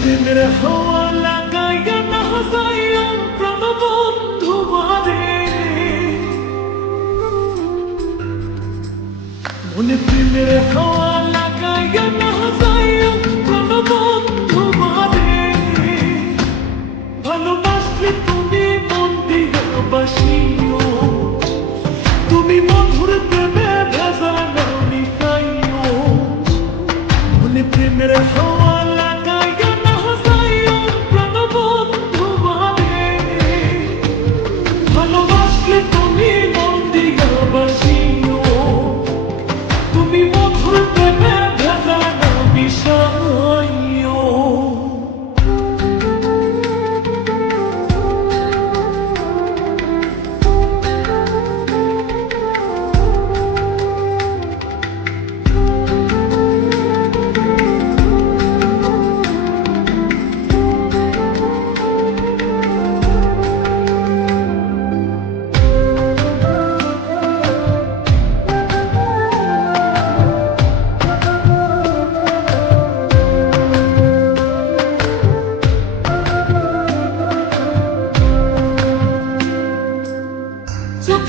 প্রেমের হাওয়া লাগাইয়া না হাসাইয়া প্রাণবন্ধু মারে মনে প্রেমের হাওয়া লাগাইয়া না হাসাইয়া প্রাণবন্ধু মারে ভালোবাসলে তুমি মন দিয়া বাসিও। তুমি মধুর প্রেমে ভেজা নাও নিকাইও মনে প্রেমের হাওয়া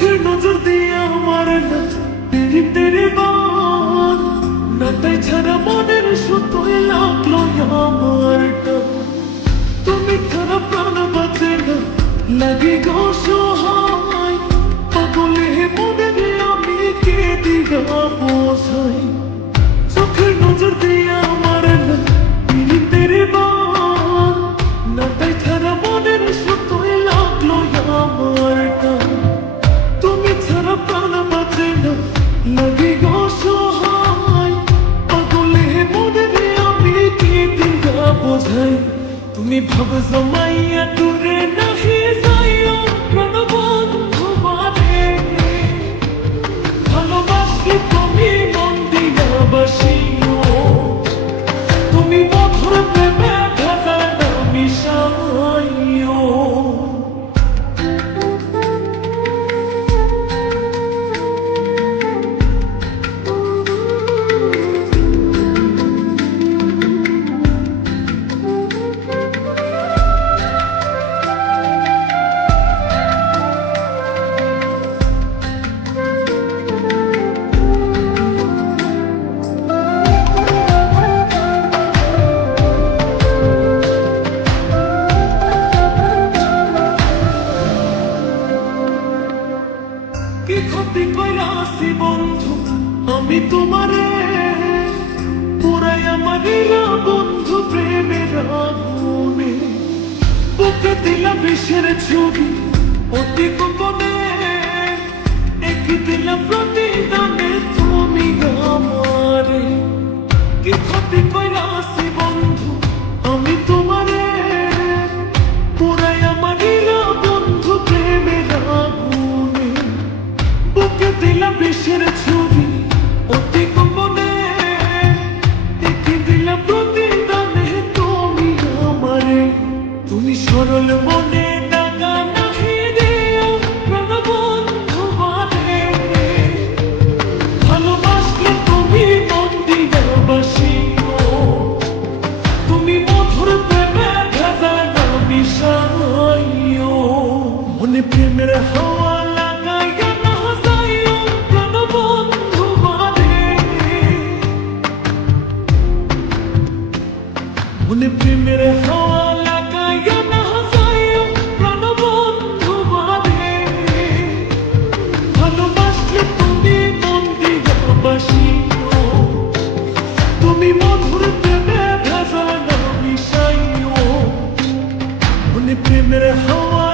চোখের নজর দিয়ে আমার তেরি তেরি বান নাটাই ছাড়া মনের সুতোয় লাগল আমার। তুমি ছাড়া প্রাণ বাঁচে না, লাগে গো সহায়। পাগলে মনে আমি কে দিগা বোঝাই চোখের নজর দিয়ে তুমি ভাব জমাইয়া কইরাছি বন্ধু, আমি তোমারে পুরাই আমার বন্ধু প্রেমের আগুনে। বুকে দিলাম বিষের ছবি, অতি গোপনে মিশাইও মনে প্রেমের হাওয়া লাগাইয়া না যাইও প্রাণ বন্ধু মানে মনে প্রেমের হাওয়া প্রেমের হাওয়া